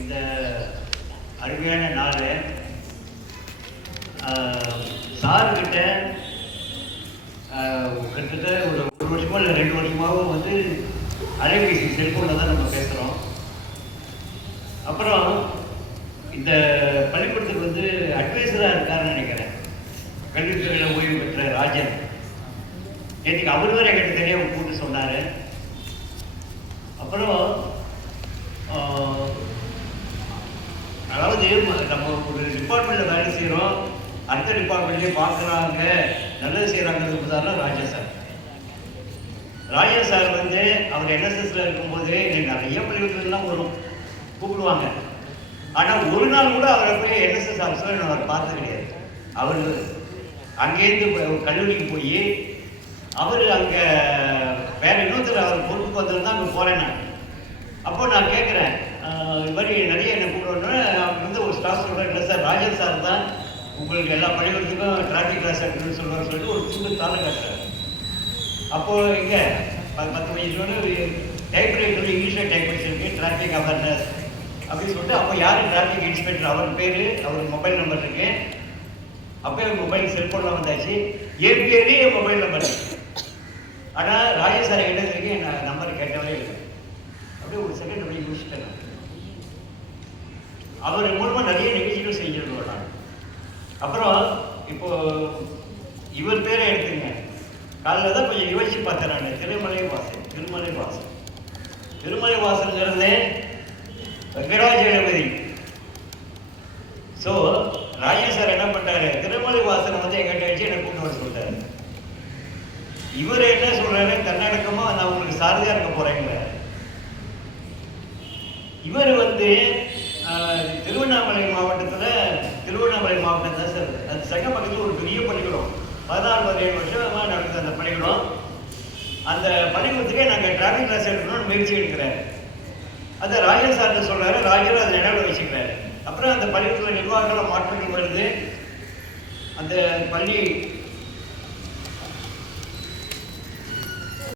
இந்த அருமையான நாளில் சாருக்கிட்ட கிட்டத்தட்ட ஒரு ஒரு வருஷமோ இல்லை ரெண்டு வருஷமாகவும் வந்து அலைபேசி செல்ஃபோனில் தான் நம்ம பேசுகிறோம் அப்புறம் இந்த பள்ளிக்கூடத்துக்கு வந்து அட்வைசராக இருக்காருன்னு நினைக்கிறேன். கல்வித்துறையில் ஓய்வு பெற்ற ராஜன். நேற்றுக்கு அவர் வேறு என்கிட்ட தெரியாமல் கூப்பிட்டு சொன்னார். அப்புறம் அதாவது நம்ம ஒரு டிபார்ட்மெண்ட்டில் வேலை செய்கிறோம் அடுத்த டிபார்ட்மெண்ட்லேயே பார்க்குறாங்க நல்லது செய்கிறாங்கிறது உதாரணம் ராஜா சார். ராஜா சார் வந்து அவர் என்எஸ்எஸ்ல இருக்கும்போது எனக்கு நிறைய பிள்ளைகள்லாம் வரும். கூப்பிடுவாங்க. ஆனால் ஒரு நாள் கூட அவரை போய் என்எஸ்எஸ் ஆஃபீஸில் நான் அவரை பார்த்தது கிடையாது. அவர் அங்கேருந்து கல்லூரிக்கு போய் அவர் அங்கே வேற இன்னொருத்தர் அவர் பொறுப்புக்கு தான் அங்கே போகிறேன் நான் அப்போ நான் கேட்குறேன் இது மாதிரி நிறைய என்ன கூப்பிடணும்னா இல்லை சார் ராஜன் சார் தான் உங்களுக்கு எல்லா பள்ளிக்கூடத்துக்கும் டிராஃபிக் கிளாஸ் இருக்குன்னு சொல்லுவார் சொல்லிட்டு ஒரு சின்ன தாளம் கட்டுறாரு அப்போ இங்கே பத்து வயசுல டைப் ரைட்டர் இங்கிலீஷில் டைப் பண்ணிருக்கு டிராஃபிக் அவேர்னஸ் அப்படின்னு சொல்லிட்டு அப்போ யார் டிராஃபிக் இன்ஸ்பெக்டர் அவர் பேர் அவர் மொபைல் நம்பர் இருக்கு. அப்போ என் மொபைல் செல்ஃபோனில் வந்தாச்சு. ஏற்கனவே என் மொபைல் நம்பர் ஆனால் ராஜேஷ் சார் என்ன தெரியும் என் நம்பர் கேட்டவரே இல்லை அப்படியே ஒரு செகண்ட் அப்படியே யோசிச்சிட்டேன் நான். அவர் மூலமாக நிறைய நிகழ்ச்சிகள் செஞ்சுட்டு வராங்க அப்புறம் இப்போ இவர் பேரை எடுத்துங்க. காலைல தான் கொஞ்சம் யோசிச்சு பார்த்தேன் நான். திருமலை வாசல் திருமலை வாசல். திருமலை வாசல்ங்கிறது வெங்கடாஜலபதி ஸோ ராஜேஷ் சார் என்ன பண்ணிட்டாரு? திருமலை வாசனை வந்து எங்கிட்ட வச்சு என்னை கூட்டு வர சொல்லிட்டாரு. இவர் என்ன சொல்றாரு? தன்னடக்கமா நான் உங்களுக்கு சாரதியா இருக்க போறேங்கிற இவர் வந்து தான் சார் ஒரு பெரிய பள்ளிக்கூடம். பதினாறு பதினேழு வருஷமாக நடக்குது அந்த பள்ளிக்கூடம். அந்த பள்ளிக்கூடத்துக்கே நாங்கள் டிராஃபிக் கிளாஸ் எடுக்கணும்னு முயற்சி எடுக்கிறாரு. அந்த ராஜன் சார் சொல்கிறாரு ராஜர் அதை நினைவில் வச்சுக்கிறாரு. அப்புறம் அந்த பள்ளிக்கூடத்தில் நிர்வாகங்கள மாற்றங்கள் வருது. அந்த பள்ளி